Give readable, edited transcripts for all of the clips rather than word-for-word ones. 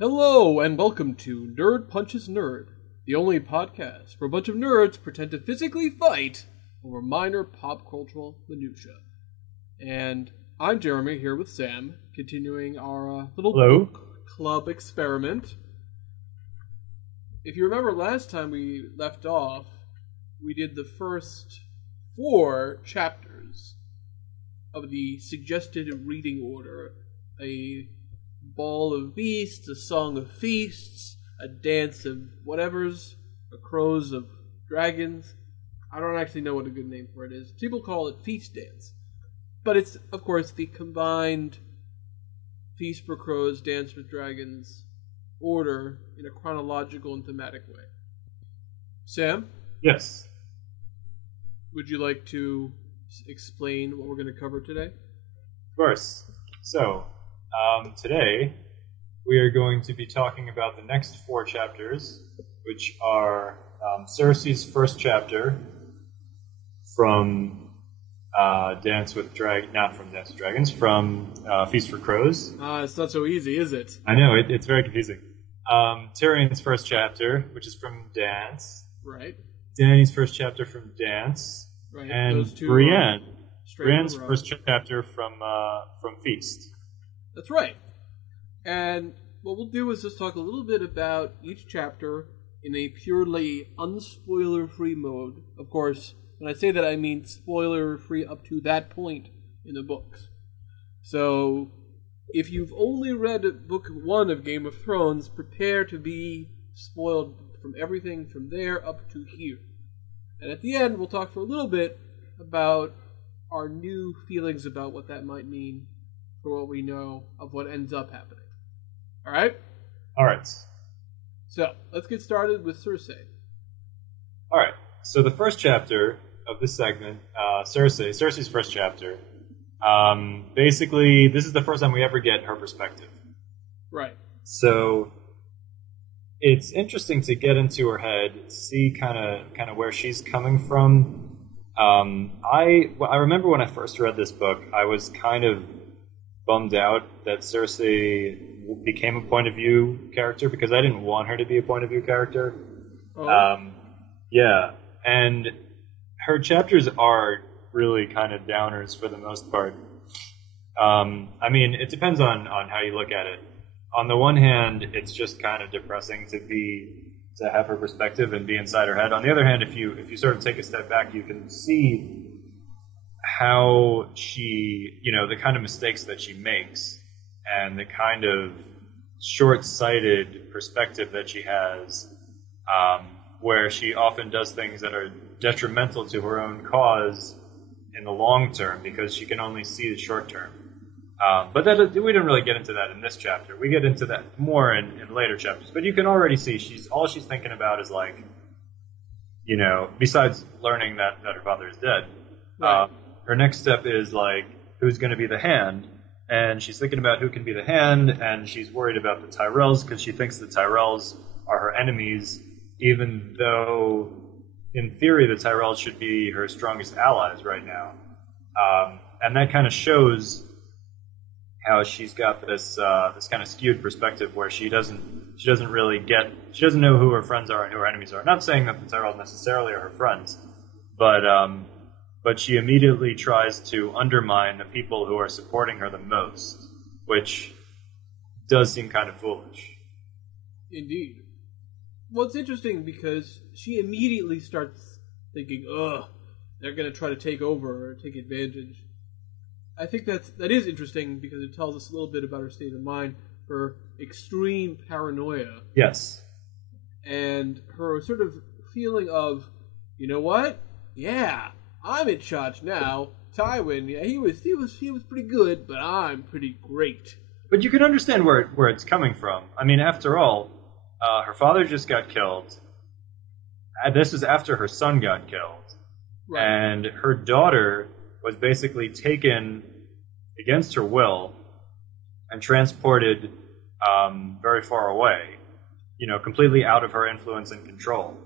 Hello, and welcome to Nerd Punches Nerd, the only podcast where a bunch of nerds pretend to physically fight over minor pop cultural minutia. And I'm Jeremy, here with Sam, continuing our little book club experiment. If you remember last time we left off, we did the first 4 chapters of the suggested reading order. A Ball of Beasts, a Song of Feasts, a Dance of Whatevers, a Crows of Dragons. I don't actually know what a good name for it is. People call it Feast Dance. But it's, of course, the combined Feast for Crows, Dance with Dragons order in a chronological and thematic way. Sam? Yes. Would you like to explain what we're going to cover today? Of course. So, today we are going to be talking about the next 4 chapters, which are Cersei's first chapter from Dance with Dragons, not from Dance with Dragons, from Feast for Crows. It's not so easy, is it? I know, it's very confusing. Tyrion's first chapter, which is from Dance. Right. Dany's first chapter from Dance. Right. And Brienne's first chapter from Feast. That's right. And what we'll do is just talk a little bit about each chapter in a purely unspoiler-free mode. Of course, when I say that, I mean spoiler-free up to that point in the books. So, if you've only read Book 1 of Game of Thrones, prepare to be spoiled from everything from there up to here. And at the end, we'll talk for a little bit about our new feelings about what that might mean for what we know of what ends up happening. Alright? Alright. So, let's get started with Cersei. Alright, so the first chapter of this segment, Cersei's first chapter, basically, this is the first time we ever get her perspective. Right. So, it's interesting to get into her head, see kind of where she's coming from. I remember when I first read this book, I was kind of bummed out that Cersei became a point of view character because I didn't want her to be a point of view character. Oh. Yeah, and her chapters are really kind of downers for the most part. I mean, it depends on how you look at it. On the one hand, it's just kind of depressing to have her perspective and be inside her head. On the other hand, if you sort of take a step back, you can see how she, the kind of mistakes that she makes and the kind of short-sighted perspective that she has, where she often does things that are detrimental to her own cause in the long term because she can only see the short term. But we don't really get into that in this chapter. We get into that more in later chapters. But you can already see all she's thinking about is like, besides learning that her father is dead, Right. Her next step is like, who's going to be the hand? And she's thinking about who can be the hand, and she's worried about the Tyrells because she thinks the Tyrells are her enemies, even though, in theory, the Tyrells should be her strongest allies right now. And that kind of shows how she's got this kind of skewed perspective where she doesn't know who her friends are and who her enemies are. Not saying that the Tyrells necessarily are her friends, but she immediately tries to undermine the people who are supporting her the most, which does seem kind of foolish. Indeed. Well, it's interesting because she immediately starts thinking, they're going to try to take over or take advantage. I think that is interesting because it tells us a little bit about her state of mind, her extreme paranoia. Yes. And her sort of feeling of, you know what? Yeah, I'm in charge now. Tywin, yeah, he was pretty good, but I'm pretty great. But you can understand where it's coming from. I mean, after all, her father just got killed. This is after her son got killed. Right. And her daughter was basically taken against her will and transported very far away, completely out of her influence and control.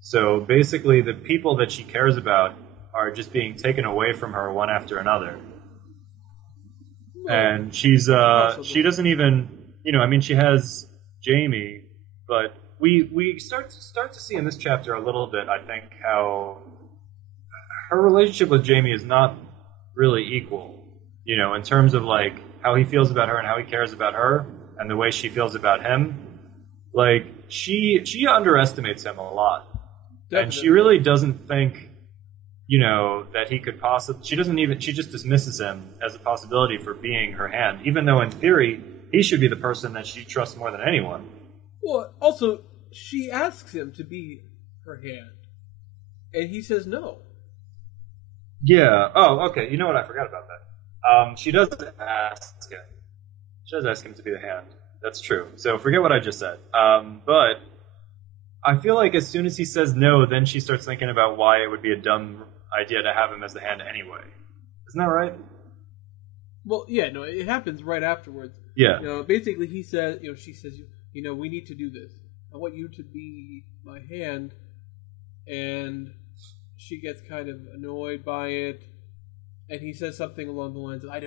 So basically the people that she cares about are just being taken away from her one after another. And she doesn't even, I mean, she has Jaime, but we start to see in this chapter a little bit, I think, how her relationship with Jaime is not really equal, in terms of like how he feels about her and how he cares about her and the way she feels about him. Like she underestimates him a lot. Definitely. And she really doesn't think, that he could possibly, she just dismisses him as a possibility for being her hand, even though in theory he should be the person that she trusts more than anyone. Well, also, she asks him to be her hand, and he says no. Yeah. Oh, okay. You know what? I forgot about that. She does ask him. She does ask him to be the hand. That's true. So forget what I just said. But I feel like as soon as he says no, then she starts thinking about why it would be a dumb idea to have him as the hand anyway. Isn't that right? Well, yeah, no, it happens right afterwards. Yeah. Basically he says, she says, we need to do this. I want you to be my hand. And she gets kind of annoyed by it. And he says something along the lines of, I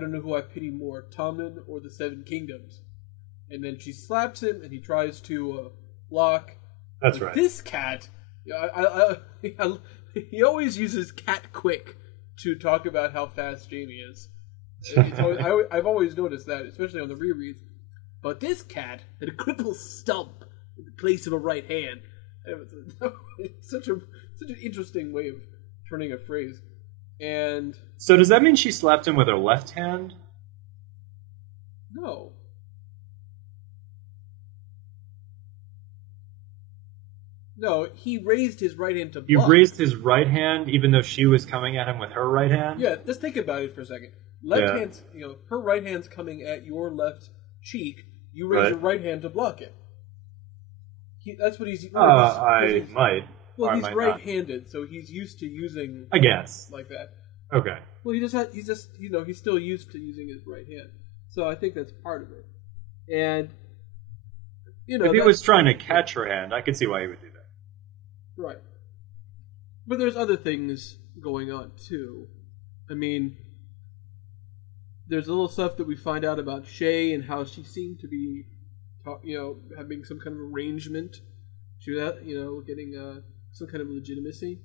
don't know who I pity more, Tommen or the Seven Kingdoms. And then she slaps him, and he tries to block. That's right. This cat, he always uses cat quick to talk about how fast Jaime is. I've always noticed that, especially on the rereads. But this cat had a crippled stump in the place of a right hand. It's such an interesting way of turning a phrase. And so does that mean she slapped him with her left hand? No. No, he raised his right hand to block. He raised his right hand even though she was coming at him with her right hand? Yeah, just think about it for a second. Left hand's, her right hand's coming at your left cheek. You raise your right hand to block it. That's what he's... I might. Well, he's right-handed, so he's used to using... I guess. Like that. Okay. Well, he's still used to using his right hand. So I think that's part of it. And, if he was trying to catch her hand, I could see why he would do that. Right. But there's other things going on, too. I mean, there's a little stuff that we find out about Shay and how she seemed to be, having some kind of arrangement to that, getting some kind of legitimacy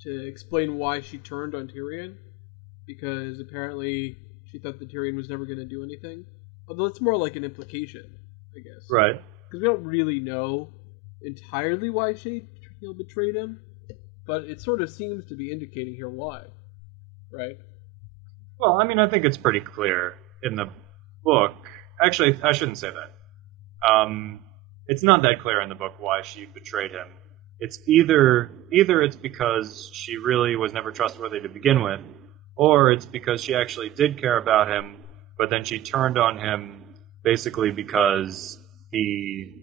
to explain why she turned on Tyrion, because apparently she thought that Tyrion was never going to do anything. Although it's more like an implication, I guess. Right. Because we don't really know entirely why Shay betrayed him, but it sort of seems to be indicating here why, right? Well, I mean, I think it's pretty clear in the book. Actually, I shouldn't say that. It's not that clear in the book why she betrayed him. It's either it's because she really was never trustworthy to begin with, or it's because she actually did care about him, but then she turned on him basically because he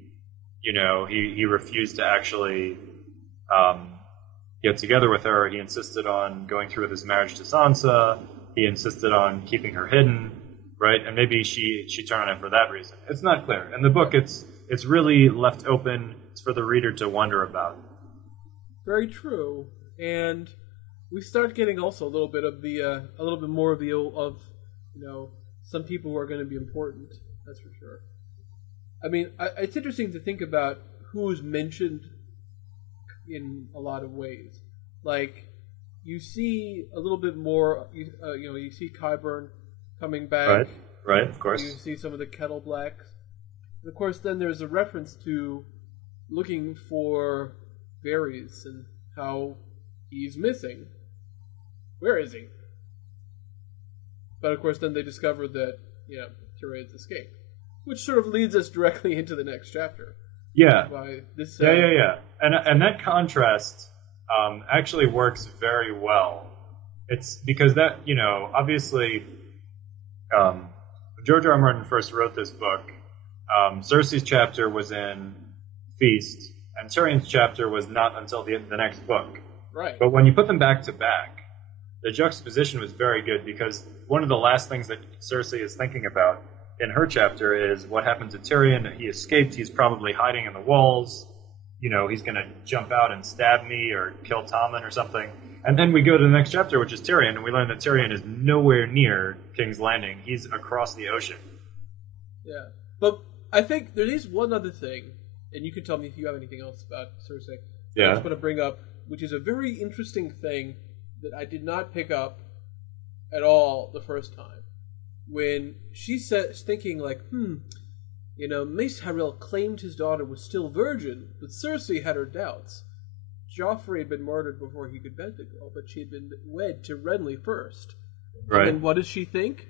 refused to actually get together with her. He insisted on going through with his marriage to Sansa. He insisted on keeping her hidden, right? And maybe she turned on him for that reason. It's not clear. In the book, it's really left open. It's for the reader to wonder about. Very true. And we start getting also a little bit more of some people who are going to be important. That's for sure. I mean, it's interesting to think about who's mentioned in a lot of ways. Like, you see a little bit more. You see Qyburn coming back. Right. Of course. You see some of the Kettle Blacks. And of course, then there's a reference to looking for Varys and how he's missing. Where is he? But of course, then they discover that Tyrion's escaped, which sort of leads us directly into the next chapter. Yeah. By this. Yeah. And that contrast actually works very well. It's because that obviously, George R. R. Martin first wrote this book. Cersei's chapter was in Feast, and Tyrion's chapter was not until the next book. Right. But when you put them back to back, the juxtaposition was very good, because one of the last things that Cersei is thinking about in her chapter is what happened to Tyrion. He escaped. He's probably hiding in the walls. he's going to jump out and stab me or kill Tommen or something. And then we go to the next chapter, which is Tyrion, and we learn that Tyrion is nowhere near King's Landing. He's across the ocean. Yeah. But I think there is one other thing, and you can tell me if you have anything else about Cersei. Yeah. I just want to bring up, which is a very interesting thing that I did not pick up at all the first time. When she's thinking like, Mace Tyrell claimed his daughter was still virgin, but Cersei had her doubts. Joffrey had been murdered before he could bed the girl, but she had been wed to Renly first. Right. And what does she think?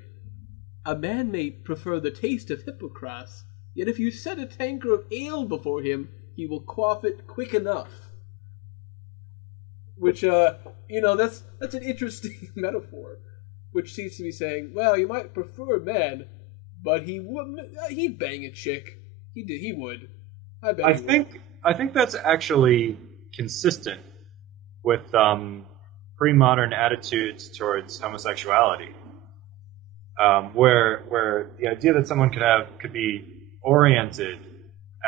A man may prefer the taste of Hippocras, yet if you set a tankard of ale before him, he will quaff it quick enough. Which, that's an interesting metaphor. Which seems to be saying, well, you might prefer a man, but he'd bang a chick. He would. I think that's actually consistent with pre-modern attitudes towards homosexuality, where the idea that someone could be oriented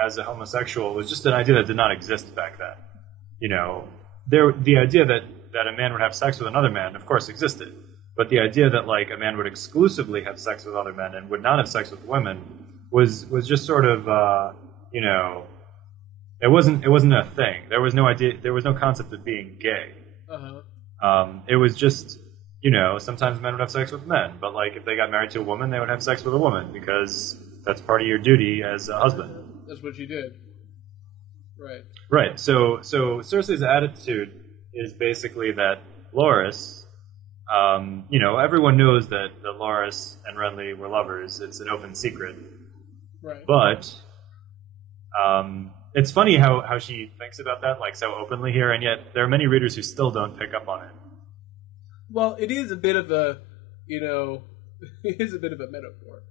as a homosexual was just an idea that did not exist back then. The idea that a man would have sex with another man, of course, existed, but the idea that like a man would exclusively have sex with other men and would not have sex with women was just sort of It wasn't a thing. There was no idea. There was no concept of being gay. It was just, sometimes men would have sex with men, but like if they got married to a woman, they would have sex with a woman because that's part of your duty as a husband. That's what you did. Right. Right. So Cersei's attitude is basically that Loras, everyone knows that Loras and Renly were lovers. It's an open secret. Right. But it's funny how she thinks about that like so openly here, and yet there are many readers who still don't pick up on it. Well, it is a bit of a, it is a bit of a metaphor.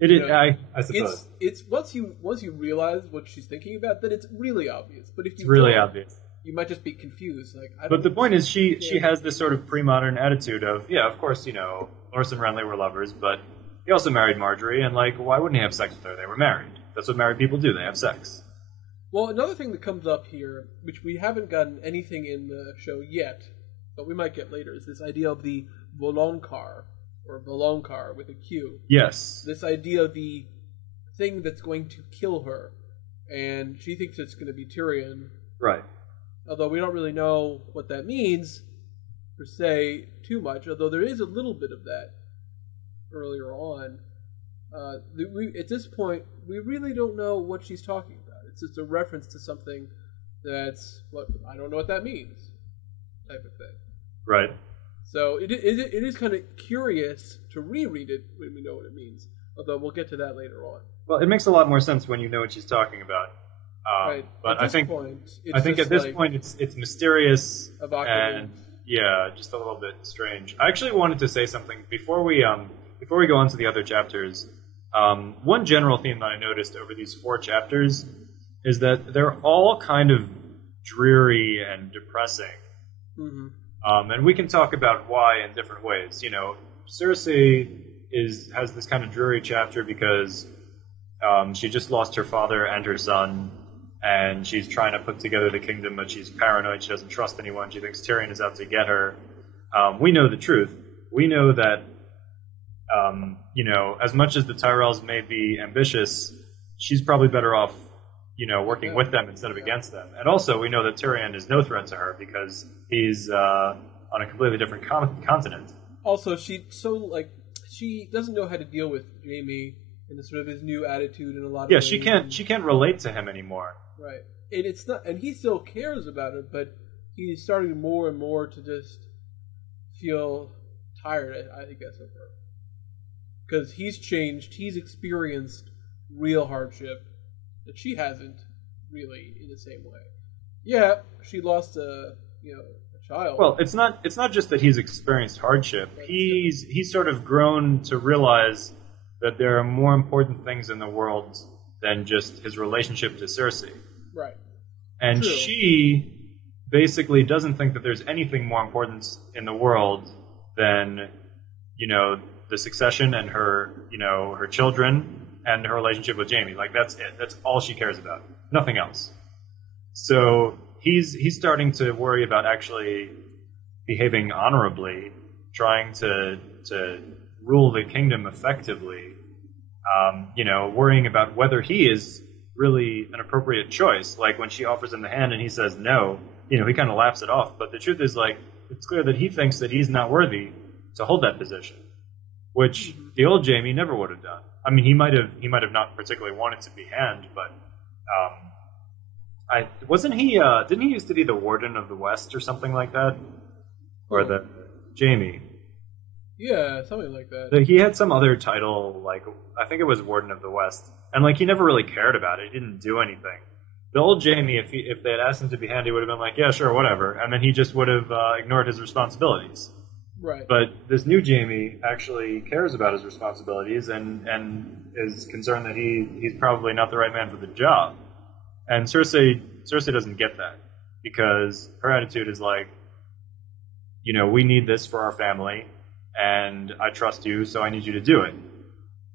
It is, I suppose. It's once you realize what she's thinking about, then it's really obvious. But if you it's really obvious. You might just be confused. But the point is, she has this sort of pre-modern attitude of, yeah, of course, Loras and Renly were lovers, but he also married Marjorie, and like, why wouldn't he have sex with her? They were married. That's what married people do. They have sex. Well, another thing that comes up here, which we haven't gotten anything in the show yet, but we might get later, is this idea of the Volonkar, or Volonkar with a Q. Yes. This idea of the thing that's going to kill her, and she thinks it's going to be Tyrion. Right. Although we don't really know what that means, per se, too much, although there is a little bit of that earlier on. At this point, we really don't know what she's talking about. It's just a reference to something that's, I don't know what that means, type of thing. Right. So it is kind of curious to reread it when we know what it means, although we'll get to that later on. Well, it makes a lot more sense when you know what she's talking about. Right. But I think at this point it's mysterious evocative. and just a little bit strange. I actually wanted to say something before we go on to the other chapters. One general theme that I noticed over these 4 chapters is that they're all kind of dreary and depressing. Mm-hmm. And we can talk about why in different ways. Cersei has this kind of dreary chapter because she just lost her father and her son, and she's trying to put together the kingdom, but she's paranoid. She doesn't trust anyone. She thinks Tyrion is out to get her. We know the truth. We know that, as much as the Tyrells may be ambitious, she's probably better off, working with them instead of against them. And also, we know that Tyrion is no threat to her because he's on a completely different continent. Also, she doesn't know how to deal with Jaime and sort of his new attitude in a lot of ways. Yeah, she can't relate to him anymore. Right. And it's not, and he still cares about her, but he's starting more and more to just feel tired, I guess, of her. Because he's changed, he's experienced real hardship that she hasn't really in the same way. Yeah, she lost a child. Well, it's not just that he's experienced hardship. He's sort of grown to realize that there are more important things in the world than just his relationship to Cersei. Right. And True. She basically doesn't think that there's anything more important in the world than, the succession and her children and her relationship with Jaime. Like, that's it. That's all she cares about. Nothing else. So he's starting to worry about actually behaving honorably, trying to rule the kingdom effectively. Worrying about whether he is really an appropriate choice. Like when she offers him the hand and he says no, he kind of laughs it off. But the truth is, like, it's clear that he thinks that he's not worthy to hold that position, which the old Jaime never would have done. I mean, he might have not particularly wanted to be hand, but wasn't he? Didn't he used to be the Warden of the West or something like that, or the Jaime? Yeah, something like that. He had some other title, like I think it was Warden of the West, and like he never really cared about it. He didn't do anything. The old Jaime, if they had asked him to be hand, he would have been like, yeah, sure, whatever, and then he just would have ignored his responsibilities. Right. But this new Jaime actually cares about his responsibilities and is concerned that he's probably not the right man for the job. And Cersei doesn't get that, because her attitude is like, we need this for our family, and I trust you, so I need you to do it.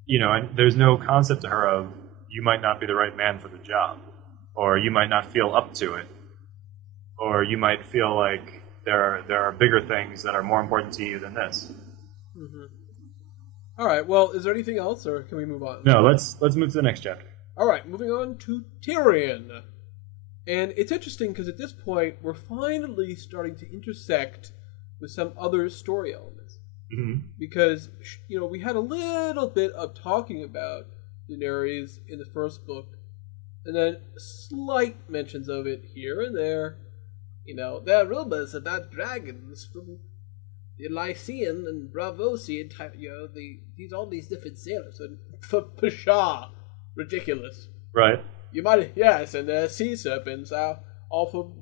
And there's no concept to her of, you might not be the right man for the job, or you might not feel up to it, or you might feel like there are bigger things that are more important to you than this. Mm-hmm. All right, well, is there anything else, or can we move on? No, let's move to the next chapter. All right, moving on to Tyrion. And it's interesting because at this point, we're finally starting to intersect with some other story elements. Mm-hmm. Because, we had a little bit of talking about Daenerys in the first book, and then slight mentions of it here and there. There are rumors about dragons from the Lycian and Bravosian type, all these different sailors, and for Pshaw. Ridiculous. Right. You might, yes, and the sea serpents are all for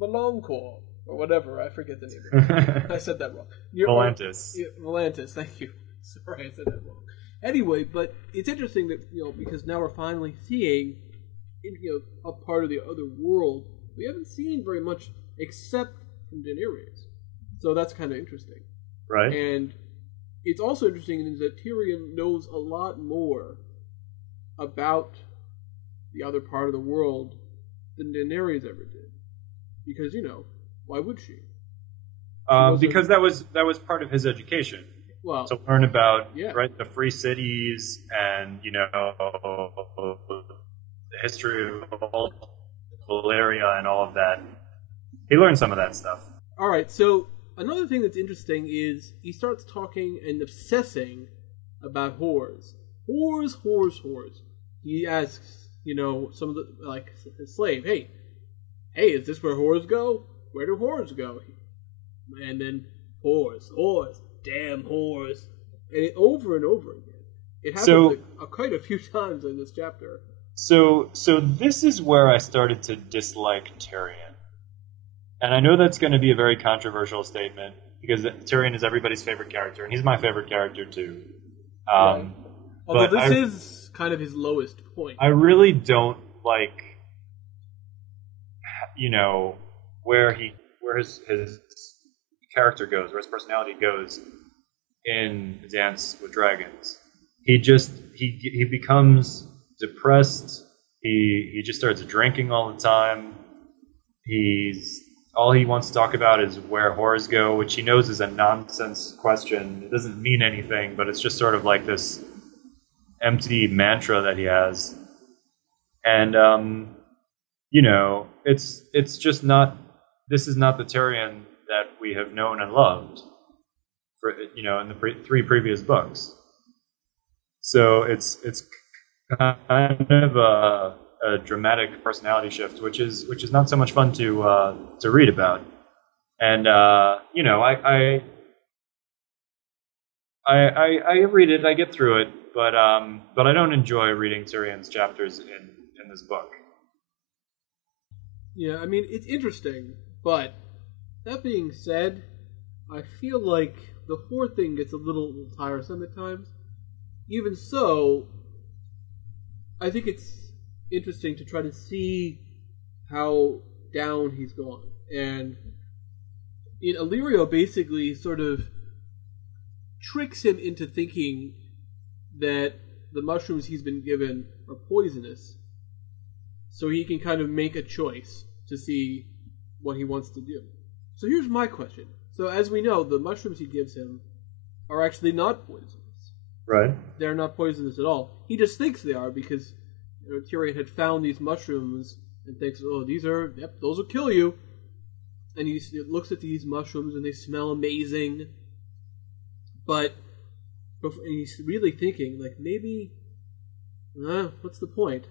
Valonqor, or whatever, I forget the name of it. I said that wrong. Volantis. Volantis, thank you. Sorry, I said that wrong. Anyway, but it's interesting that, because now we're finally seeing, a part of the other world we haven't seen very much except from Daenerys. So that's kind of interesting. Right. And it's also interesting that Tyrion knows a lot more about the other part of the world than Daenerys ever did, because why would she? Because that was part of his education. Well, to learn about the free cities and the history of Valyria and all of that. He learned some of that stuff. All right. So another thing that's interesting is he starts talking and obsessing about whores. Whores. He asks, some of the, his slave, hey, is this where whores go? Where do whores go? And then whores, damn whores. And over and over again. It happens quite a few times in this chapter. So this is where I started to dislike Tyrion. And I know that's going to be a very controversial statement, because Tyrion is everybody's favorite character, and he's my favorite character too. Right. Although this is kind of his lowest point. I really don't like, where his character goes, where his personality goes in Dance with Dragons. He becomes depressed. He just starts drinking all the time. All he wants to talk about is where whores go, which he knows is a nonsense question. It doesn't mean anything, but it's just sort of like this empty mantra that he has. And it's just not. This is not the Tyrion that we have known and loved in the three previous books. So it's kind of a dramatic personality shift, which is not so much fun to read about. And I read it, I get through it, but I don't enjoy reading Tyrion's chapters in this book. Yeah, I mean, it's interesting, but that being said, I feel like the whore thing gets a little tiresome at times. Even so, I think it's interesting to try to see how down he's gone. And Illyrio basically sort of tricks him into thinking that the mushrooms he's been given are poisonous, so he can kind of make a choice. to see what he wants to do. So here's my question. So as we know, the mushrooms he gives him are actually not poisonous. Right. They're not poisonous at all. He just thinks they are because Tyrion had found these mushrooms and thinks, oh, those will kill you. And he looks at these mushrooms and they smell amazing. But he's really thinking, like, maybe, what's the point?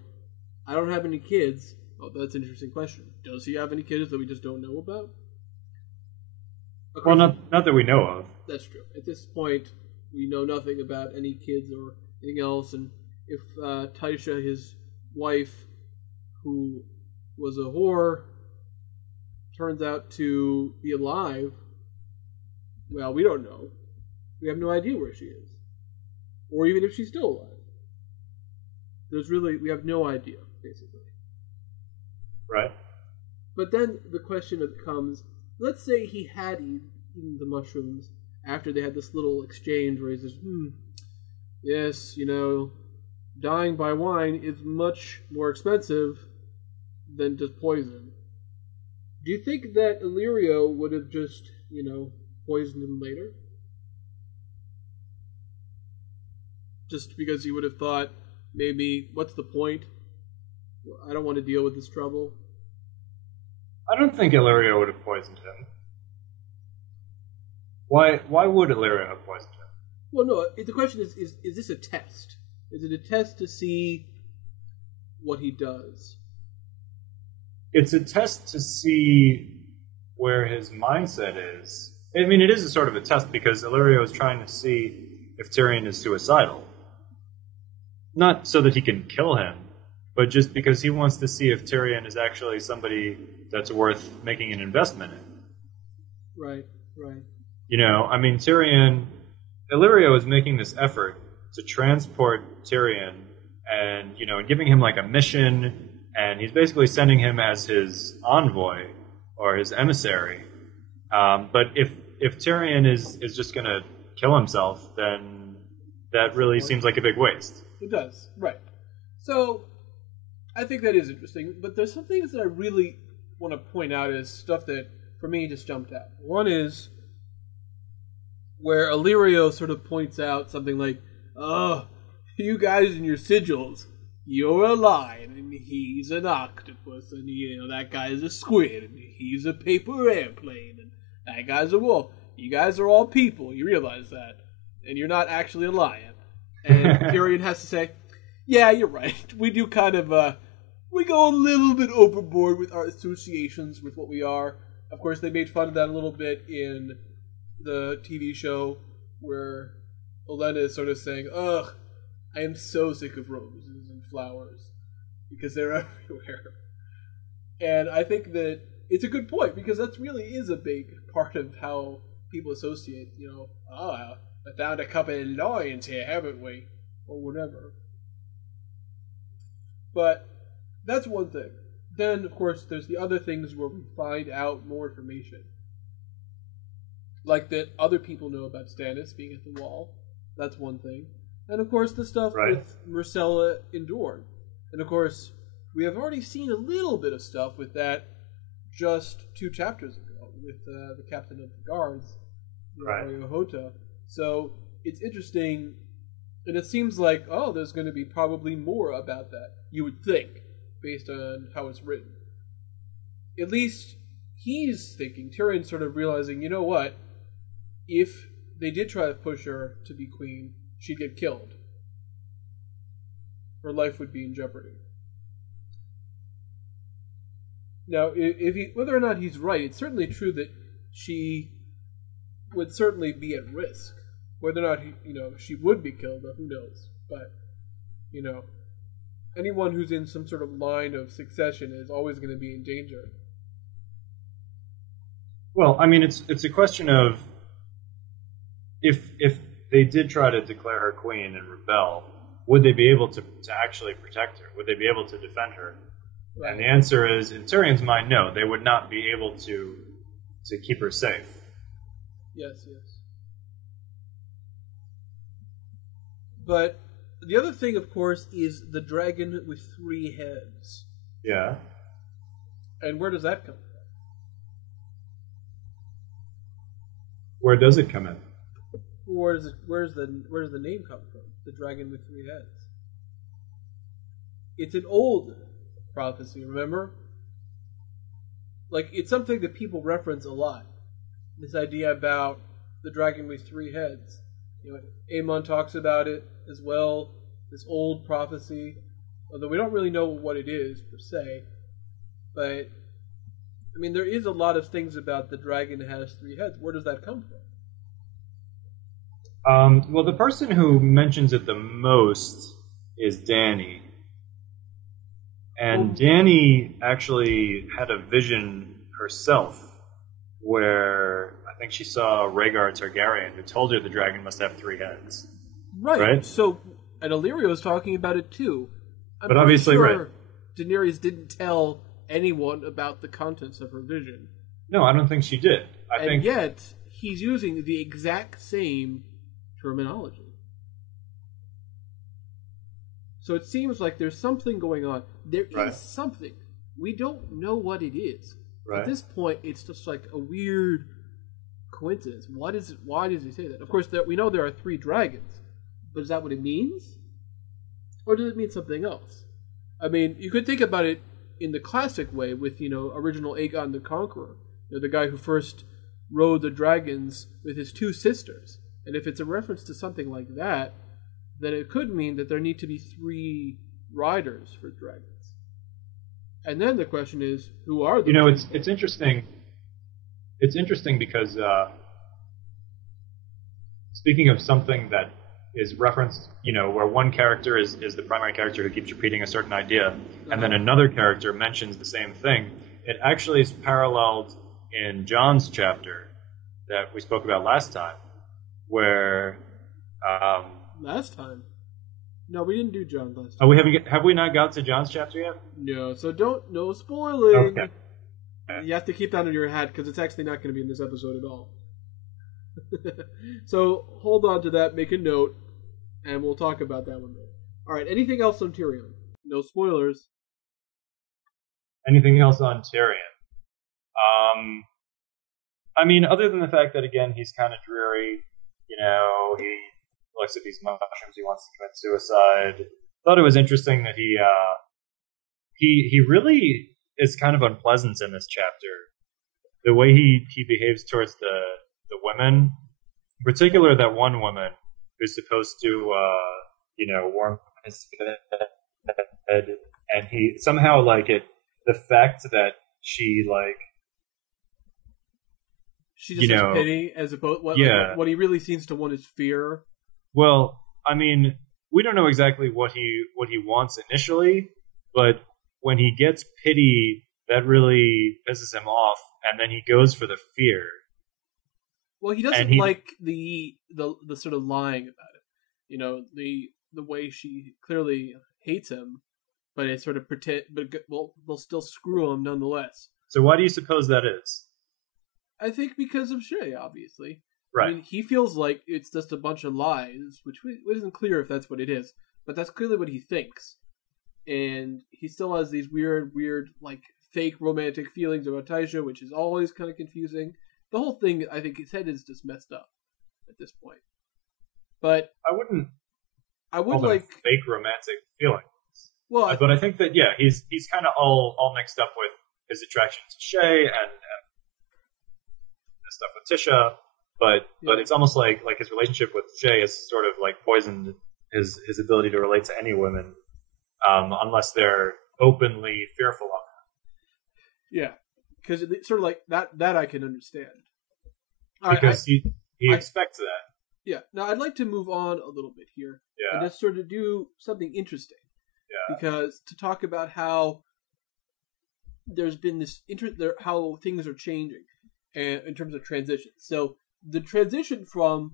I don't have any kids. Oh, that's an interesting question. Does he have any kids that we just don't know about? Well, not that we know of. That's true. At this point, we know nothing about any kids or anything else. And if Taisha, his wife, who was a whore, turns out to be alive, well, we don't know. We have no idea where she is. Or even if she's still alive. We have no idea, basically. Right. But then the question becomes, let's say he had eaten the mushrooms after they had this little exchange where he says, yes, dying by wine is much more expensive than just poison. Do you think that Illyrio would have just, poisoned him later? Just because he would have thought, maybe, what's the point? I don't want to deal with this trouble. I don't think Illyrio would have poisoned him. Why would Illyrio have poisoned him? Well, no, the question is this a test? Is it a test to see what he does? It's a test to see where his mindset is. I mean, it is a sort of a test because Illyrio is trying to see if Tyrion is suicidal. Not so that he can kill him, but just because he wants to see if Tyrion is actually somebody that's worth making an investment in. Right. Illyrio is making this effort to transport Tyrion and giving him like a mission, and he's basically sending him as his envoy or his emissary. But if Tyrion is just going to kill himself, then that really seems like a big waste. It does, right. So, I think that is interesting, but there's some things that I really want to point out as stuff that, for me, just jumped out. One is where Illyrio sort of points out something like, oh, you guys and your sigils, you're a lion, and he's an octopus, and, that guy's a squid, and he's a paper airplane, and that guy's a wolf. You guys are all people, you realize that, and you're not actually a lion. And Tyrion has to say, yeah, you're right. We do kind of, we go a little bit overboard with our associations with what we are. Of course, they made fun of that a little bit in the TV show where Olenna is sort of saying, ugh, I am so sick of roses and flowers because they're everywhere. And I think that it's a good point because that really is a big part of how people associate, I found a couple of lions here, haven't we? Or whatever. But that's one thing. Then, of course, there's the other things where we find out more information. Like that other people know about Stannis being at the wall. That's one thing. And, of course, the stuff with Myrcella and Dorne. And, of course, we have already seen a little bit of stuff with that just 2 chapters ago with the captain of the guards, Hota. So it's interesting, and it seems like, there's going to be probably more about that, you would think, based on how it's written. At least he's thinking, Tyrion's sort of realizing, you know what, if they did try to push her to be queen, she'd get killed. Her life would be in jeopardy. Now, whether or not he's right, it's certainly true that she would certainly be at risk. Whether or not she would be killed, who knows? But anyone who's in some sort of line of succession is always going to be in danger. Well, I mean, it's a question of if they did try to declare her queen and rebel, would they be able to actually protect her? Would they be able to defend her? Right. And the answer is, in Tyrion's mind, no. They would not be able to keep her safe. Yes. But the other thing, of course, is the dragon with 3 heads. Yeah. And where does that come from? Where does it come in? Where's the name come from? The dragon with three heads. It's an old prophecy, remember? Like, it's something that people reference a lot. This idea about the dragon with three heads. You know, Aemon talks about it as well. This old prophecy, although we don't really know what it is per se. But I mean, there is a lot of things about the dragon that has three heads. Where does that come from? Well, the person who mentions it the most is Dany. And Dany actually had a vision herself where I think she saw Rhaegar Targaryen, who told her the dragon must have three heads. Right? So, and Illyrio was talking about it too. But obviously, sure Daenerys didn't tell anyone about the contents of her vision. No, I don't think she did. I think yet, he's using the exact same terminology. So it seems like there's something going on. There is something. We don't know what it is. Right. At this point, it's just like a weird coincidence. What is it? Why does he say that? Of course, we know there are three dragons. But is that what it means? Or does it mean something else? I mean, you could think about it in the classic way with, original Aegon the Conqueror. The guy who first rode the dragons with his two sisters. And if it's a reference to something like that, then it could mean that there need to be three riders for dragons. And then the question is, who are the it's interesting. It's interesting because speaking of something that is referenced, where one character is the primary character who keeps repeating a certain idea, and then another character mentions the same thing, it actually is paralleled in Jon's chapter that we spoke about last time, where... last time? No, we didn't do Jon last time. Oh, have we not got to Jon's chapter yet? No, so no spoiling. Okay. You have to keep that in your head because it's actually not going to be in this episode at all. So hold on to that, make a note, and we'll talk about that one later. All right, anything else on Tyrion? No spoilers. Anything else on Tyrion? I mean, other than the fact that, again, he's kind of dreary, he looks at these mushrooms, he wants to commit suicide. Thought it was interesting that he really is kind of unpleasant in this chapter. The way he behaves towards the women, in particular that one woman who's supposed to, warm his head, and he somehow the fact that she just has pity as opposed what he really seems to want is fear. Well, I mean, we don't know exactly what he wants initially, but when he gets pity, that really pisses him off, and then he goes for the fear. Well, he doesn't like the sort of lying about it. The way she clearly hates him, but it sort of they'll still screw him nonetheless. So why do you suppose that is? I think because of Shay, obviously. Right. I mean, he feels like it's just a bunch of lies, which isn't clear if that's what it is, but that's clearly what he thinks. And he still has these weird, fake romantic feelings about Taisha, which is always kind of confusing. The whole thing, I think his head is just messed up at this point. But I wouldn't fake romantic feelings. Well, but I think that he's kind of all mixed up with his attraction to Shay and stuff with Tisha. But it's almost like his relationship with Shay has sort of poisoned his ability to relate to any women, unless they're openly fearful of him. Yeah, because it's sort of like that I can understand. Because he expects that. Yeah. Now I'd like to move on a little bit here and just sort of do something interesting. Yeah. Because to talk about how there's been this how things are changing in terms of transition. So the transition from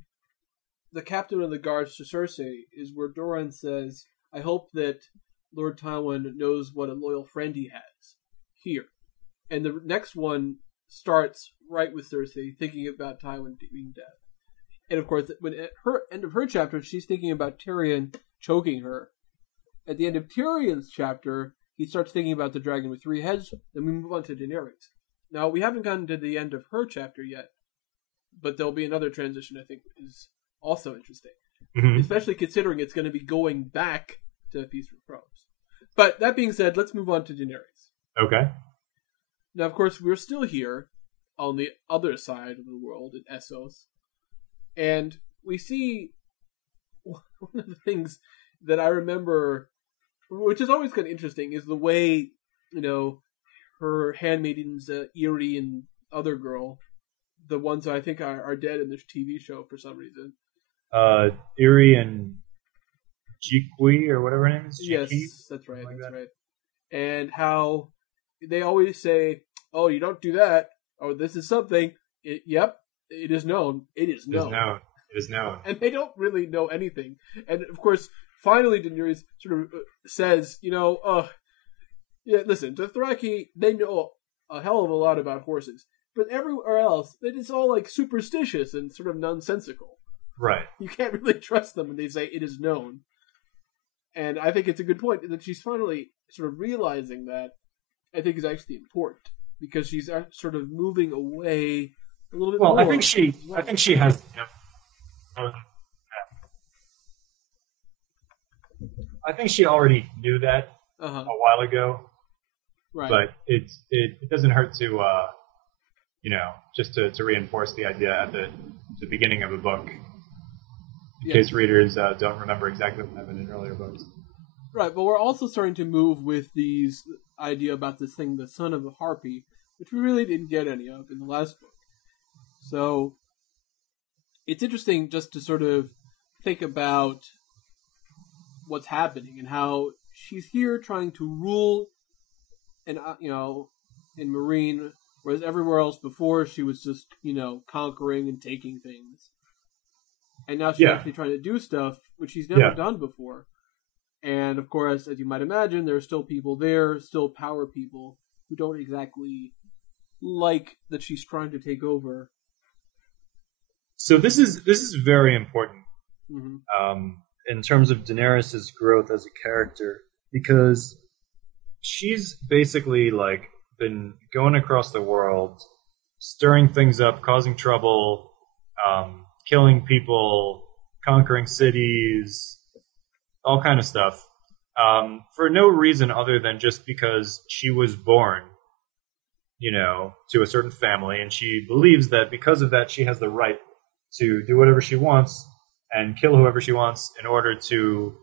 the captain of the guards to Cersei is where Doran says, "I hope that Lord Tywin knows what a loyal friend he has here." And the next one starts right with Cersei thinking about Tywin being dead. And of course, when at her end of her chapter, she's thinking about Tyrion choking her. At the end of Tyrion's chapter, he starts thinking about the dragon with 3 heads. Then we move on to Daenerys. Now, we haven't gotten to the end of her chapter yet, but there'll be another transition I think is also interesting, especially considering it's going to be going back to Feast for Crows. But that being said, let's move on to Daenerys. Okay. Now, of course, we're still here on the other side of the world in Essos, and we see one of the things that I remember, which is always kind of interesting, is the way, her handmaidens, Eerie and other girl, the ones that I think are dead in this TV show for some reason. Eerie and Jikwi, or whatever her name is? Yes, that's right, right. And how they always say, oh, you don't do that. Oh, this is something. Yep, it is known. It is known. It is known. And they don't really know anything. And, of course, finally Daenerys sort of says, listen, the Dothraki, they know a hell of a lot about horses. But everywhere else, it's all, like, superstitious and sort of nonsensical. Right. You can't really trust them when they say it is known. And I think it's a good point that she's finally sort of realizing that, I think is actually important. Because she's sort of moving away a little bit more. Well, I think she has... I think she already knew that a while ago. Right. But it doesn't hurt to, just to reinforce the idea at the beginning of a book. In case readers don't remember exactly what happened in earlier books. Right, but we're also starting to move with these idea about this thing, the son of a harpy, which we really didn't get any of in the last book. So it's interesting just to sort of think about what's happening and how she's here trying to rule, and in Marine, whereas everywhere else before she was just conquering and taking things, and now she's actually trying to do stuff which she's never done before. And of course, as you might imagine, there are still people there, still power people who don't exactly like that she's trying to take over. So this is very important in terms of Daenerys' growth as a character, because she's basically like been going across the world, stirring things up, causing trouble, killing people, conquering cities, all kind of stuff, for no reason other than just because she was born, to a certain family, and she believes that because of that she has the right to do whatever she wants and kill whoever she wants in order to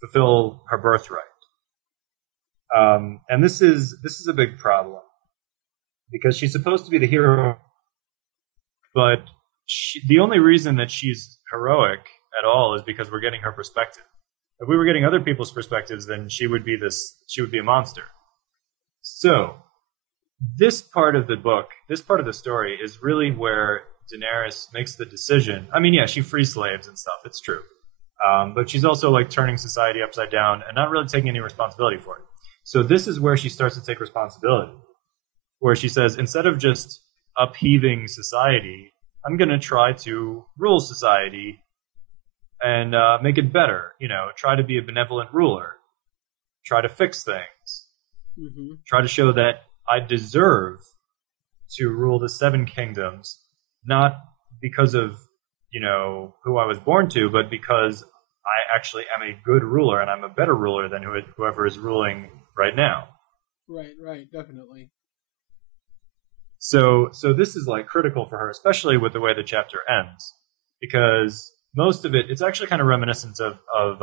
fulfill her birthright. And this is a big problem, because she's supposed to be the hero, but the only reason that she's heroic at all is because we're getting her perspective. If we were getting other people's perspectives, then she would be a monster. So this part of the book, this part of the story, is really where Daenerys makes the decision. I mean, she frees slaves and stuff, it's true. But she's also like turning society upside down and not really taking any responsibility for it. So this is where she starts to take responsibility, where she says, instead of just upheaving society, I'm going to try to rule society and make it better, try to be a benevolent ruler, try to fix things, try to show that I deserve to rule the 7 kingdoms, not because of, who I was born to, but because I actually am a good ruler and I'm a better ruler than whoever is ruling right now. Right, definitely. So this is like critical for her, especially with the way the chapter ends, because most of it's actually kind of reminiscent of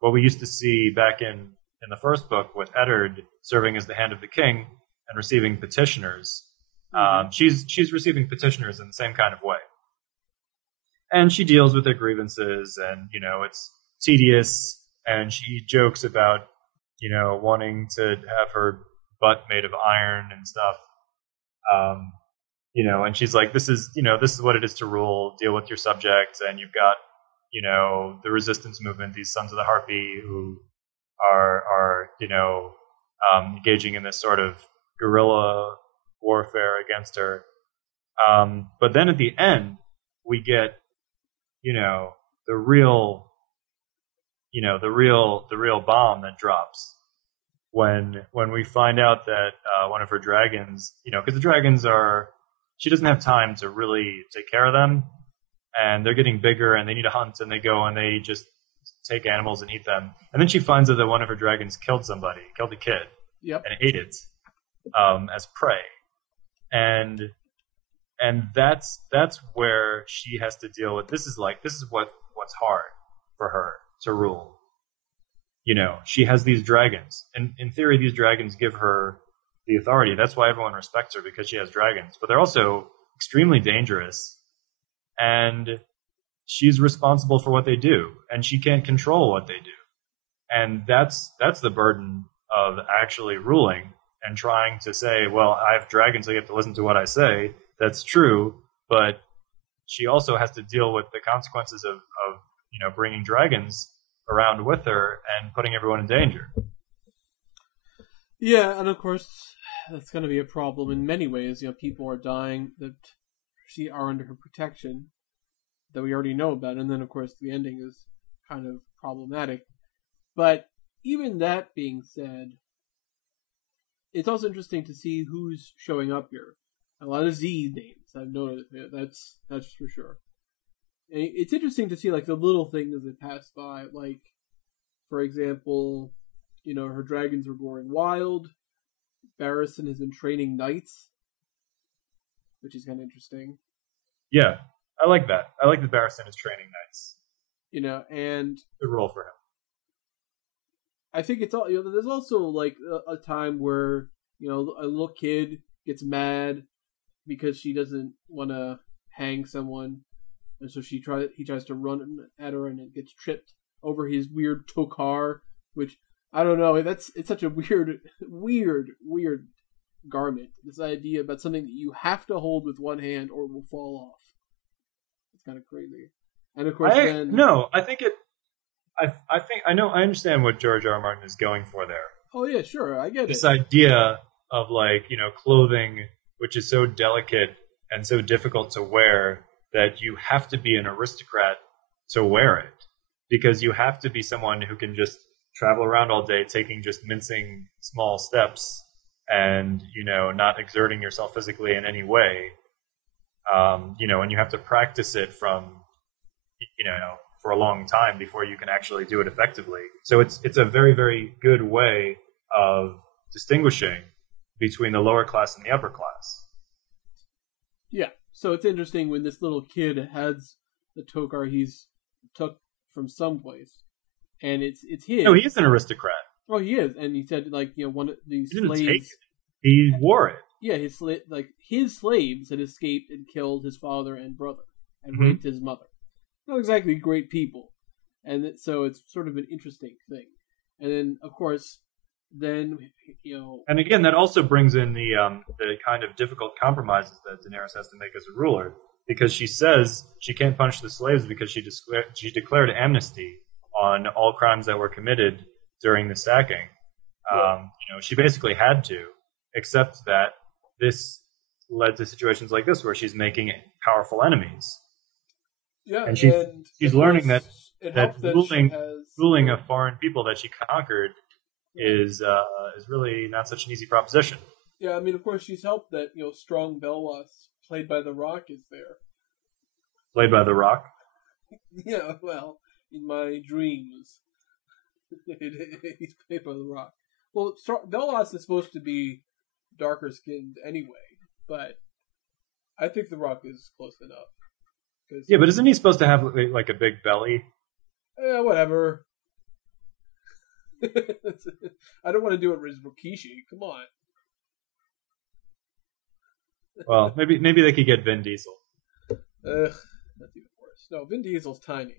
what we used to see back in the first book with Eddard serving as the hand of the king and receiving petitioners. She's receiving petitioners in the same kind of way. And she deals with their grievances, and, it's tedious, and she jokes about, wanting to have her butt made of iron and stuff. And she's like, this is what it is to rule, deal with your subjects, and you've got, the resistance movement, these Sons of the Harpy who are engaging in this sort of guerrilla warfare against her. But then at the end, we get, the real bomb that drops, when we find out that one of her dragons, because the dragons she doesn't have time to really take care of them, and they're getting bigger, and they need to hunt, and they go and they just take animals and eat them. And then she finds out that one of her dragons killed a kid, Yep. and ate it as prey. And that's where she has to deal with. This is what's hard for her to rule. She has these dragons, and in theory, these dragons give her the authority. That's why everyone respects her, because she has dragons. But they're also extremely dangerous, and she's responsible for what they do, and she can't control what they do. And that's the burden of actually ruling and trying to say, well, I have dragons, so you have to listen to what I say. That's true, but she also has to deal with the consequences of bringing dragons around with her and putting everyone in danger. Yeah, and of course, that's going to be a problem in many ways. People are dying that are under her protection that we already know about, and then of course the ending is kind of problematic. But even that being said, it's also interesting to see who's showing up here. A lot of Z names I've noticed. That's for sure. And it's interesting to see the little things that pass by. Like, for example, her dragons are growing wild. Barristan has been training knights, which is kind of interesting. Yeah, I like that. I like that Barristan is training knights. And good role for him. I think it's all. There's also a time where a little kid gets mad because she doesn't want to hang someone, and so he tries to run at her, and it gets tripped over his weird tokar, which I don't know. It's such a weird garment. This idea about something that you have to hold with one hand or it will fall off. It's kind of crazy. And of course, I understand what George R. R. Martin is going for there. Oh yeah, sure, I get this it. idea of clothing which is so delicate and so difficult to wear that you have to be an aristocrat to wear it, because you have to be someone who can just travel around all day taking just mincing small steps and not exerting yourself physically in any way, and you have to practice it from for a long time before you can actually do it effectively. So it's a very, very good way of distinguishing between the lower class and the upper class. Yeah, so it's interesting when this little kid has the tokar he's took from someplace, and it's his. No, he is an aristocrat. Oh, he is, and he said one of these he didn't slaves. Take it. He wore it. Yeah, his slaves had escaped and killed his father and brother and raped his mother. Not exactly great people, and so it's sort of an interesting thing. And then, of course, and again, that also brings in the kind of difficult compromises that Daenerys has to make as a ruler, because she says she can't punish the slaves because she declared amnesty on all crimes that were committed during the sacking. Yeah. She basically had to, except that this led to situations like this where she's making powerful enemies. Yeah, and she's learning that ruling ruling a foreign people that she conquered is really not such an easy proposition. Yeah, I mean, of course, she's helped that strong Belwas, played by The Rock, is there. Played by The Rock? Yeah, well, in my dreams, he's played by The Rock. Well, Belwas is supposed to be darker skinned anyway, but I think The Rock is close enough. Yeah, but isn't he supposed to have a big belly? Yeah, whatever. I don't want to do it with Rikishi. Come on. Well, maybe they could get Vin Diesel. That's even worse. No, Vin Diesel's tiny,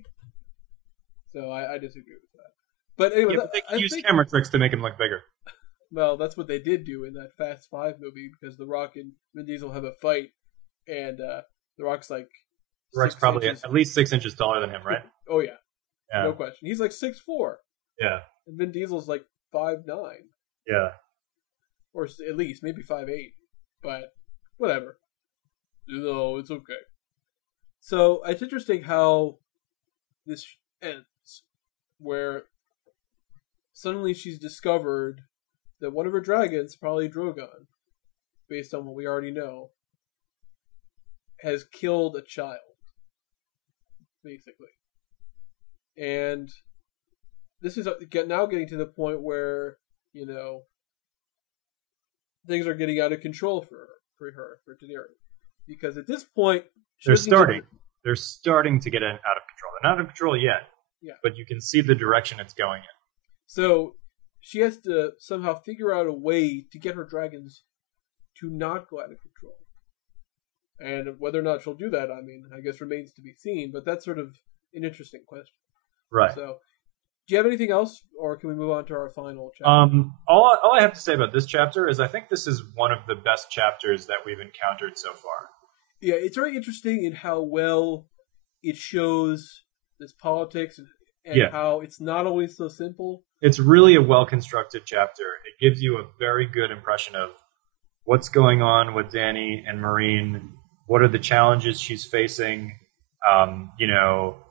so I disagree with that. But anyway, but they could use camera tricks to make him look bigger. Well, that's what they did do in that Fast 5 movie, because The Rock and Vin Diesel have a fight, and The Rock's probably at least 6 inches taller than him, right? Oh yeah, no question. He's 6'4". Yeah. And Vin Diesel's 5'9". Yeah. Or at least maybe 5'8". But whatever. No, it's okay. So it's interesting how this ends, where suddenly she's discovered that one of her dragons, probably Drogon, based on what we already know, has killed a child, basically. And this is now getting to the point where, things are getting out of control for Daenerys. Because at this point... They're starting to get out of control. They're not out of control yet, but you can see the direction it's going in. So she has to somehow figure out a way to get her dragons to not go out of control. And whether or not she'll do that, I guess remains to be seen. But that's sort of an interesting question. Right. So, do you have anything else, or can we move on to our final chapter? All I have to say about this chapter is I think this is one of the best chapters that we've encountered so far. Yeah, it's very interesting in how well it shows this politics and how it's not always so simple. It's really a well-constructed chapter. It gives you a very good impression of what's going on with Dany and Meereen, what are the challenges she's facing.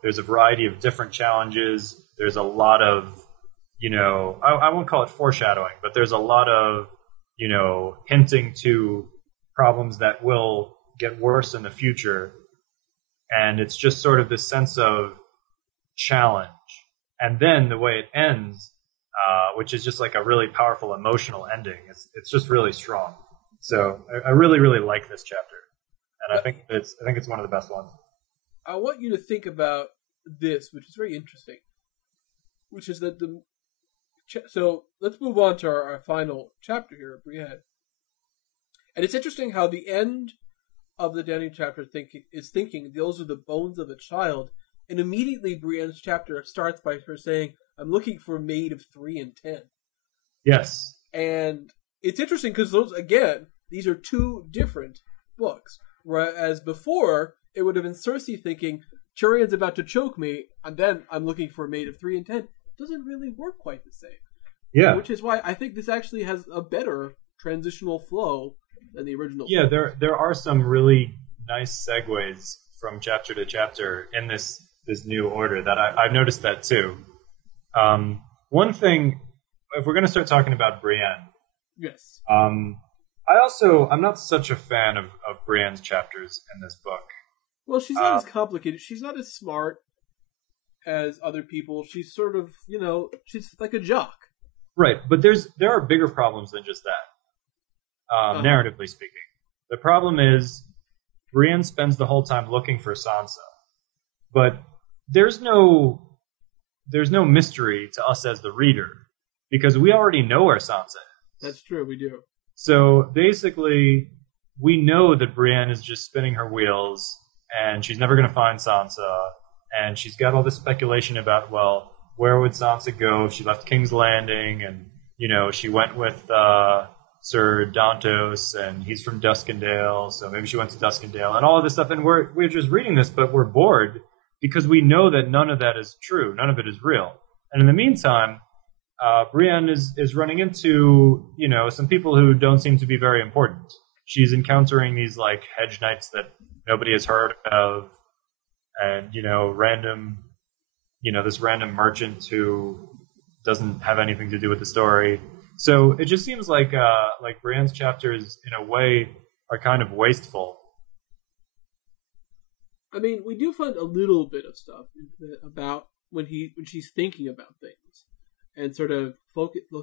There's a variety of different challenges. There's a lot of, I won't call it foreshadowing, but there's a lot of, hinting to problems that will get worse in the future. And it's just sort of this sense of challenge. And then the way it ends, which is just like a really powerful emotional ending, it's just really strong. So I really, really like this chapter. And I think it's one of the best ones. I want you to think about this, which is very interesting, which is that so let's move on to our final chapter here of Brienne. And it's interesting how the end of the Dany chapter is thinking those are the bones of a child, and immediately Brienne's chapter starts by her saying, I'm looking for a maid of 3 and 10. Yes. And it's interesting because these are two different books. Whereas before, it would have been Cersei thinking, Tyrion's about to choke me, and then I'm looking for a maid of 3 and 10. It doesn't really work quite the same. Yeah. Which is why I think this actually has a better transitional flow than the original. Yeah, there are some really nice segues from chapter to chapter in this new order that I've noticed that too. One thing, if we're going to start talking about Brienne. Yes. I'm not such a fan of Brienne's chapters in this book. Well, she's not as complicated. She's not as smart as other people. She's sort of, she's like a jock. Right, but there are bigger problems than just that, narratively speaking. The problem is Brienne spends the whole time looking for Sansa, but there's no mystery to us as the reader because we already know where Sansa is. That's true, we do. So basically, we know that Brienne is just spinning her wheels, and she's never going to find Sansa, and she's got all this speculation about, well, where would Sansa go if she left King's Landing, and, she went with Sir Dantos, and he's from Duskendale, so maybe she went to Duskendale, and all of this stuff, and we're just reading this, but we're bored, because we know that none of that is true, none of it is real. And in the meantime, Brienne is running into, some people who don't seem to be very important. She's encountering these, hedge knights that nobody has heard of, and, this random merchant who doesn't have anything to do with the story. So it just seems like Brienne's chapters, in a way, are kind of wasteful. We do find a little bit of stuff about when she's thinking about things. And sort of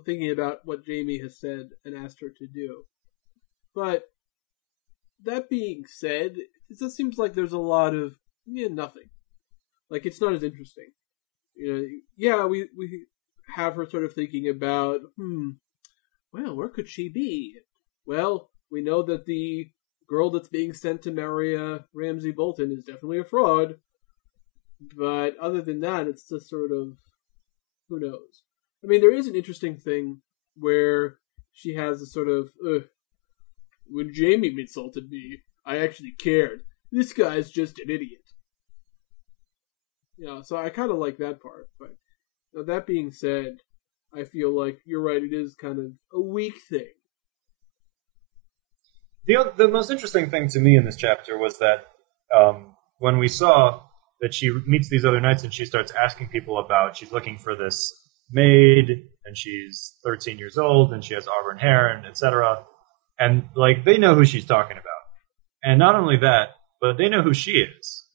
thinking about what Jaime has said and asked her to do. But that being said, it just seems like there's a lot of nothing. It's not as interesting. We have her sort of thinking about, well, where could she be? Well, we know that the girl that's being sent to marry Ramsay Bolton is definitely a fraud. But other than that, it's just sort of, who knows? There is an interesting thing where she has a sort of, when Jaime insulted me, I actually cared. This guy's just an idiot. So I kind of like that part. But that being said, I feel like you're right, it is kind of a weak thing. The most interesting thing to me in this chapter was that when we saw that she meets these other knights and she starts asking people she's looking for this maid, and she's 13 years old, and she has auburn hair, and etc. And like they know who she's talking about, and not only that, but they know who she is.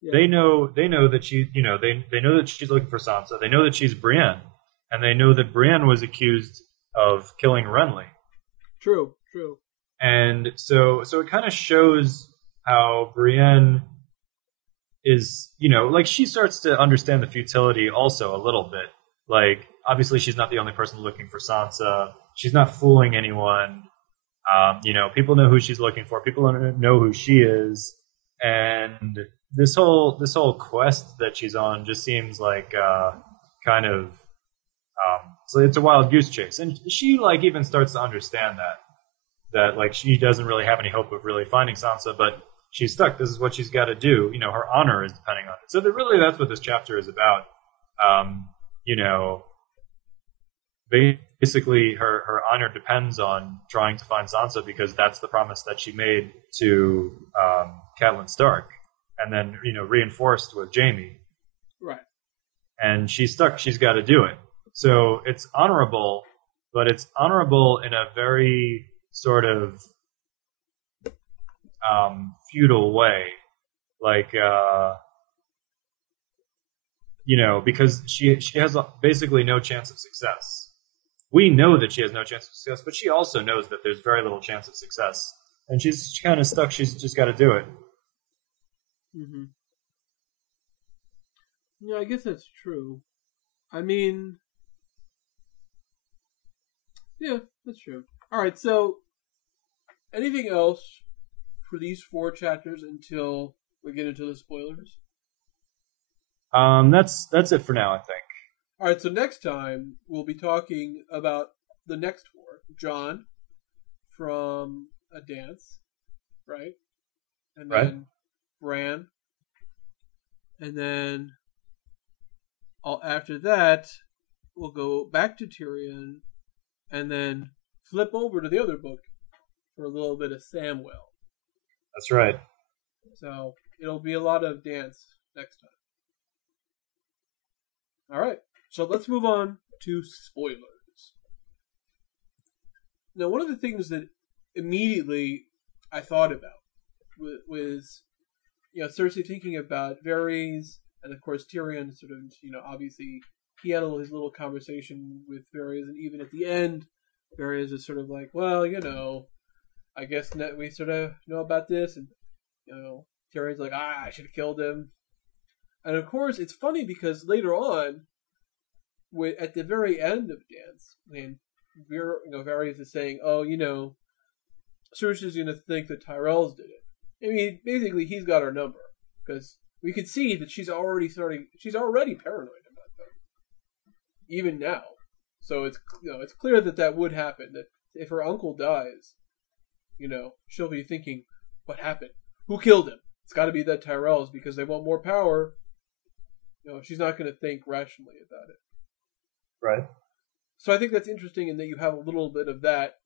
Yeah. They know that she, you know, they know that she's looking for Sansa. They know that she's Brienne, and they know that Brienne was accused of killing Renly. True. And so it kind of shows how Brienne is, you know, like she starts to understand the futility also a little bit. Like, obviously she's not the only person looking for Sansa. She's not fooling anyone. You know, people know who she's looking for. People know who she is. And this whole quest that she's on just seems like kind of so it's a wild goose chase. And she like even starts to understand that like she doesn't really have any hope of really finding Sansa, but she's stuck. This is what she's got to do. You know, her honor is depending on it. So really that's what this chapter is about. You know, basically her honor depends on trying to find Sansa because that's the promise that she made to Catelyn Stark, and then, you know, reinforced with Jaime. Right. And she's stuck. She's got to do it. So it's honorable, but it's honorable in a very sort of feudal way. Like, you know, because she has basically no chance of success. We know that she has no chance of success, but she also knows that there's very little chance of success. And she's kind of stuck. She's just got to do it. Mm-hmm. Yeah, I guess that's true. I mean, yeah, that's true. All right, so anything else for these 4 chapters until we get into the spoilers? That's it for now, I think. All right, so next time we'll be talking about the next 4. Jon from a dance, right? And then Bran. And then after that, we'll go back to Tyrion and then flip over to the other book for a little bit of Samwell. That's right. So it'll be a lot of dance next time. All right, so let's move on to spoilers. Now, one of the things that immediately I thought about was, you know, Cersei thinking about Varys, and of course Tyrion sort of, you know, obviously he had his little conversation with Varys, and even at the end, Varys is sort of like, well, you know, I guess that we sort of know about this, and, you know, Tyrion's like, I should have killed him. And of course, it's funny because later on, at the very end of Dance, when Varys is saying, "Oh, you know, Cersei's going to think the Tyrells did it." I mean, basically, he's got our number because we can see that she's already paranoid about them, even now. So it's clear that would happen. That if her uncle dies, you know, she'll be thinking, "What happened? Who killed him? It's got to be the Tyrells because they want more power." You know, she's not going to think rationally about it. Right. So I think that's interesting in that you have a little bit of that,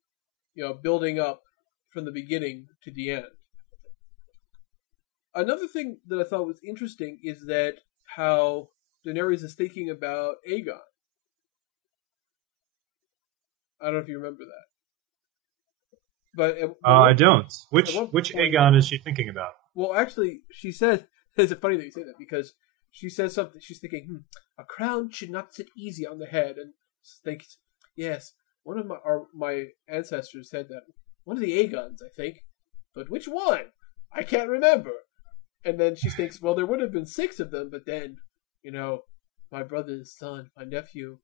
you know, building up from the beginning to the end. Another thing that I thought was interesting is that how Daenerys is thinking about Aegon. I don't know if you remember that. But I don't. Which Aegon is she thinking about? Well, actually, she said, it's funny that you say that because she says something. She's thinking, a crown should not sit easy on the head, and thinks, yes, one of my ancestors said that. One of the Aegons, I think, but which one? I can't remember. And then she thinks, well, there would have been 6 of them, but then, you know, my brother's son, my nephew,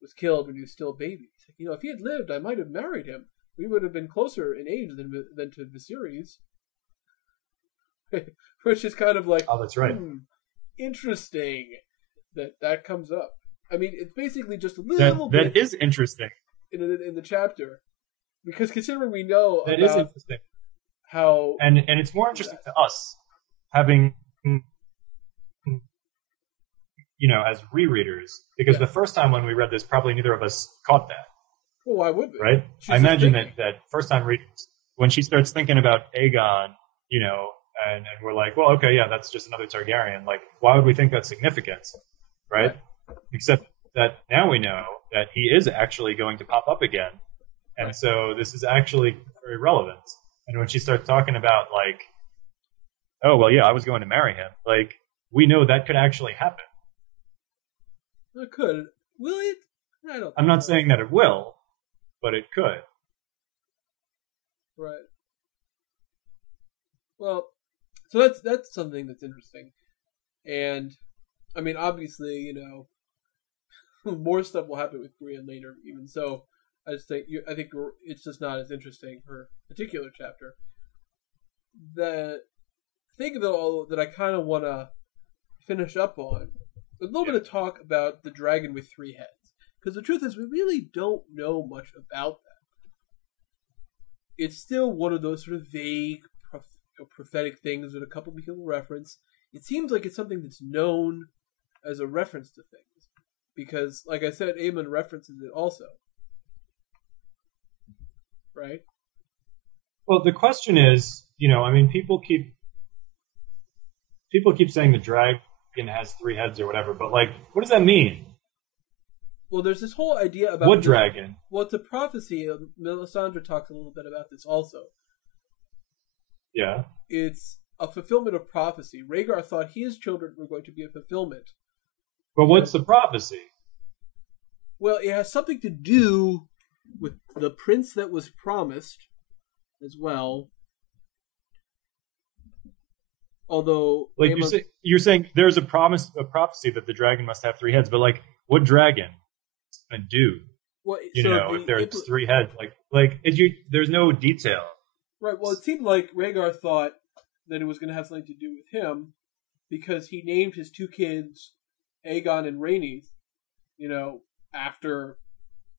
was killed when he was still a baby. He's like, you know, if he had lived, I might have married him. We would have been closer in age than to Viserys. Which is kind of like, oh, that's right. Interesting that comes up. I mean, it's basically just a little bit. That is interesting in the chapter, because considering we know that is interesting how and it's more interesting to us having, you know, as rereaders, because the first time when we read this, probably neither of us caught that. Well, why would we? Right? I imagine that first time readers, when she starts thinking about Aegon, you know. And we're like, well, okay, yeah, that's just another Targaryen. Like, why would we think that's significant, right? Except that now we know that he is actually going to pop up again. And so this is actually very relevant. And when she starts talking about, like, oh, well, yeah, I was going to marry him, like, we know that could actually happen. It could. Will it? I'm not saying that it will, but it could. Right. Well, so that's something that's interesting. And, I mean, obviously, you know, more stuff will happen with Brienne later, even so. I think it's just not as interesting, her particular chapter. The thing, though, that I kind of want to finish up on, a little bit of talk about the dragon with 3 heads. Because the truth is, we really don't know much about that. It's still one of those sort of vague, prophetic things that a couple people reference. It seems like it's something that's known as a reference to things. Because, like I said, Aemon references it also. Right? Well, the question is, you know, I mean, people keep saying the dragon has 3 heads or whatever, but, like, what does that mean? Well, there's this whole idea about... What dragon? Well, it's a prophecy. Melisandre talks a little bit about this also. Yeah. It's a fulfillment of prophecy. Rhaegar thought his children were going to be a fulfillment. But what's the prophecy? Well, it has something to do with the prince that was promised as well. Although, like, you're saying there's a prophecy that the dragon must have 3 heads, but, like, what dragon is going to do? Well, you know, if there's 3 heads, there's no detail. Right. Well, it seemed like Rhaegar thought that it was going to have something to do with him because he named his 2 kids Aegon and Rhaenys, you know, after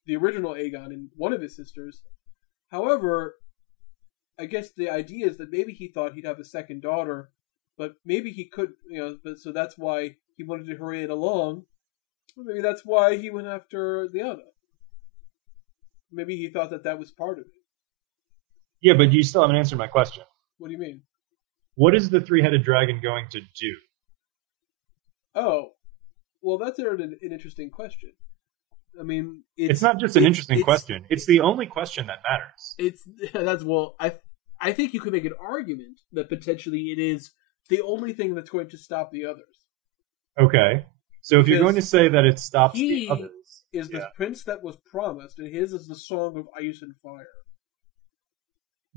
the original Aegon and one of his sisters. However, I guess the idea is that maybe he thought he'd have a second daughter, but maybe he could, you know, so that's why he wanted to hurry it along. Or maybe that's why he went after the other. Maybe he thought that was part of it. Yeah, but you still haven't answered my question. What do you mean? What is the 3-headed dragon going to do? Oh, well, that's an interesting question. I mean, it's not just an interesting question. It's the only question that matters. I think you could make an argument that potentially it is the only thing that's going to stop the others. Okay. So if you're going to say that it stops the others. He is the prince that was promised, and his is the song of ice and fire.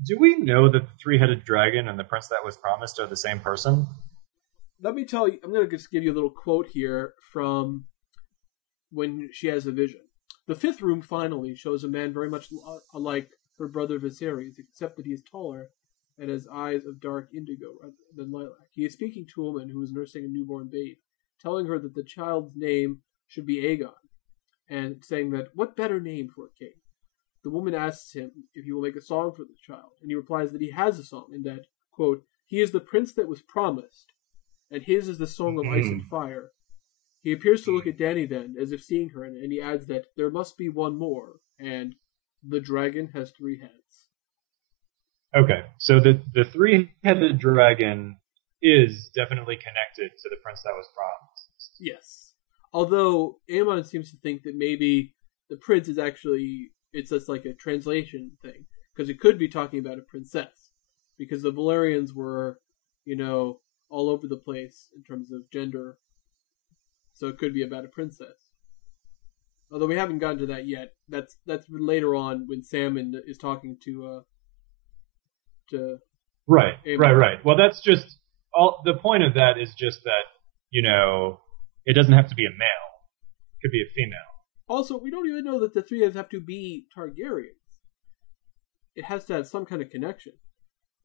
Do we know that the 3-headed dragon and the prince that was promised are the same person? Let me tell you, I'm going to just give you a little quote here from when she has a vision. The 5th room finally shows a man very much alike her brother Viserys, except that he is taller and has eyes of dark indigo rather than lilac. He is speaking to a woman who is nursing a newborn babe, telling her that the child's name should be Aegon, and saying that, what better name for a king? The woman asks him if he will make a song for the child, and he replies that he has a song, and that, quote, he is the prince that was promised, and his is the song of ice and fire. He appears to look at Dany then, as if seeing her, and he adds that there must be one more, and the dragon has 3 heads. Okay, so the 3-headed dragon is definitely connected to the prince that was promised. Yes. Although Aemon seems to think that maybe the prince is actually, it's just like a translation thing, because it could be talking about a princess, because the Valyrians were, you know, all over the place in terms of gender. So it could be about a princess. Although we haven't gotten to that yet. That's later on when Sam is talking to Right, Aemon. right. Well, that's just the point of that is just that, you know, it doesn't have to be a male. It could be a female. Also, we don't even know that the 3 heads have to be Targaryens. It has to have some kind of connection.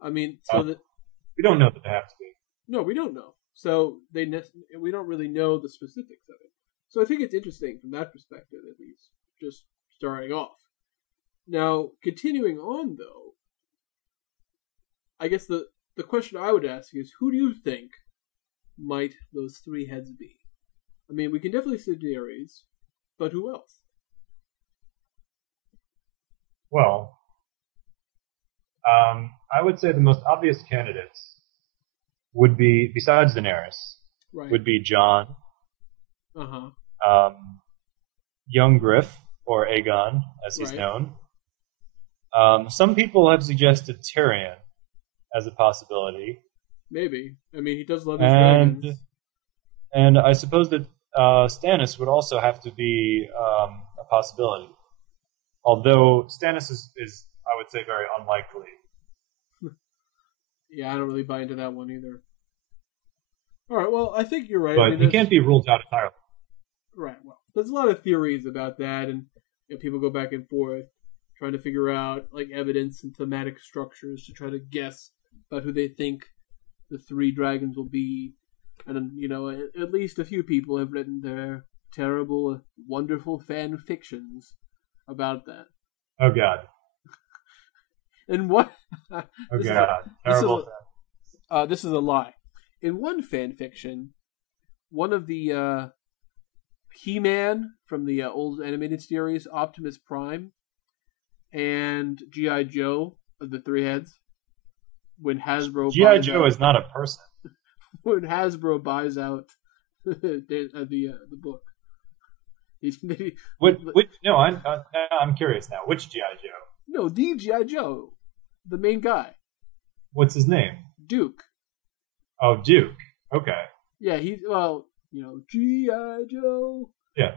I mean, that we don't know that they have to be. No, we don't know. So we don't really know the specifics of it. So I think it's interesting from that perspective, at least, just starting off. Now, continuing on, though, I guess the question I would ask is, who do you think might those 3 heads be? I mean, we can definitely say Daenerys, but who else? Well, I would say the most obvious candidates would be, besides Daenerys, right, would be Jon, young Griff, or Aegon, as he's Right. known. Some people have suggested Tyrion as a possibility. Maybe. I mean, he does love his dragons. And I suppose that Stannis would also have to be a possibility. Although Stannis is, I would say, very unlikely. Yeah, I don't really buy into that one either. All right, well, I think you're right. But I mean, he can't be ruled out entirely. Right, well, there's a lot of theories about that, and people go back and forth trying to figure out like evidence and thematic structures to try to guess about who they think the three dragons will be. And, at least a few people have written their terrible, wonderful fan fictions about that. Oh, God. And what? Oh, God. Terrible. This is a lie. In one fan fiction, one of the He-Man from the old animated series, Optimus Prime, and G.I. Joe of the Three Heads, when Hasbro G.I. Joe is not a person. When Hasbro buys out the book. No, I'm curious now. Which G.I. Joe? No, the G.I. Joe, the main guy. What's his name? Duke. Oh, Duke. Okay. Yeah, G.I. Joe. Yeah.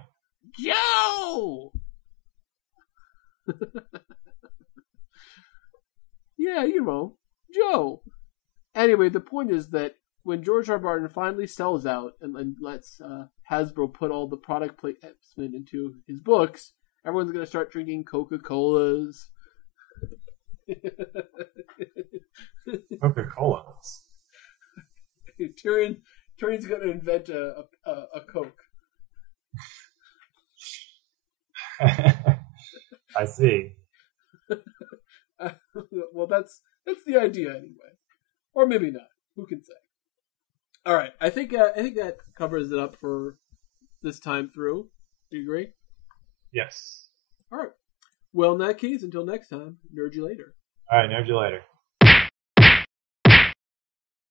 Joe! Yeah, Joe. Anyway, the point is that when George R. R. Martin finally sells out and lets Hasbro put all the product placement into his books, everyone's going to start drinking Coca-Colas. Coca-Colas. Tyrion's going to invent a Coke. I see. Well, that's the idea anyway, or maybe not. Who can say? All right, I think that covers it up for this time through. Do you agree? Yes. All right. Well, in that case, until next time, nerd you later. All right, nerd you later.